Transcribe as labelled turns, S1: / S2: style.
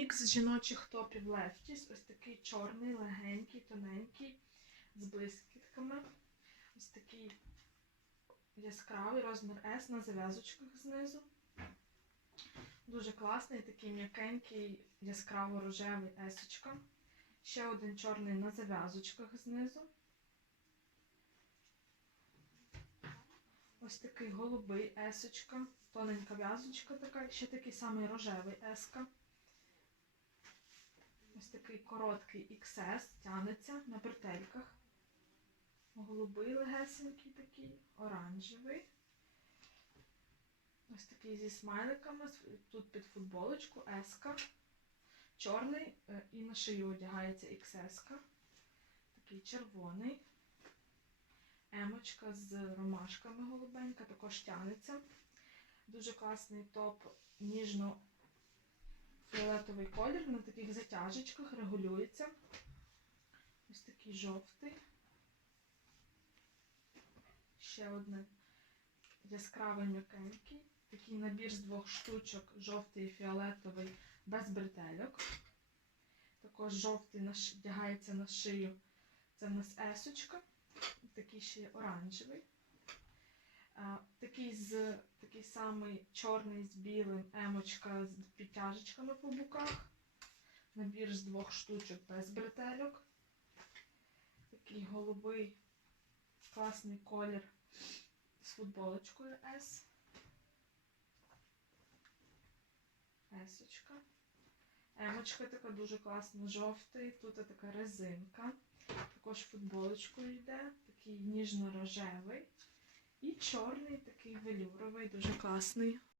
S1: Мікс жіночих топів Lefties. Ось такий чорний, легенький, тоненький, з блискітками. Ось такий яскравий розмір S на зав'язочках знизу. Дуже класний, такий м'якенький, яскраво-рожевий есочка. Ще один чорний на зав'язочках знизу. Ось такий голубий есочка, тоненька в'язочка така, ще такий самий рожевий еска. Ось такий короткий XS, тянеться на бретельках. Голубий легесенький такий, оранжевий. Ось такий зі смайликами, тут під футболочку, еска. Чорний е, і на шию одягається XS. Такий червоний. Емочка з ромашками голубенька, також тянеться. Дуже класний топ ніжно-фіолетовий колір на таких затяжечках, регулюється. Ось такий жовтий. Ще один яскравий м'якенький. Такий набір з двох штучок, жовтий і фіолетовий, без бретельок. Також жовтий вдягається на шию. Це в нас есочка. Такий ще є оранжевий. Такий, з, такий самий чорний з білим емочка з підтяжечками по боках. Набір з двох штучок без бретельок. Такий голубий класний колір з футболочкою S. Есочка. Емочка така дуже класна, жовтий. Тут така резинка. Також футболочкою йде, такий ніжно-рожевий. І чорний такий велюровий, дуже класний.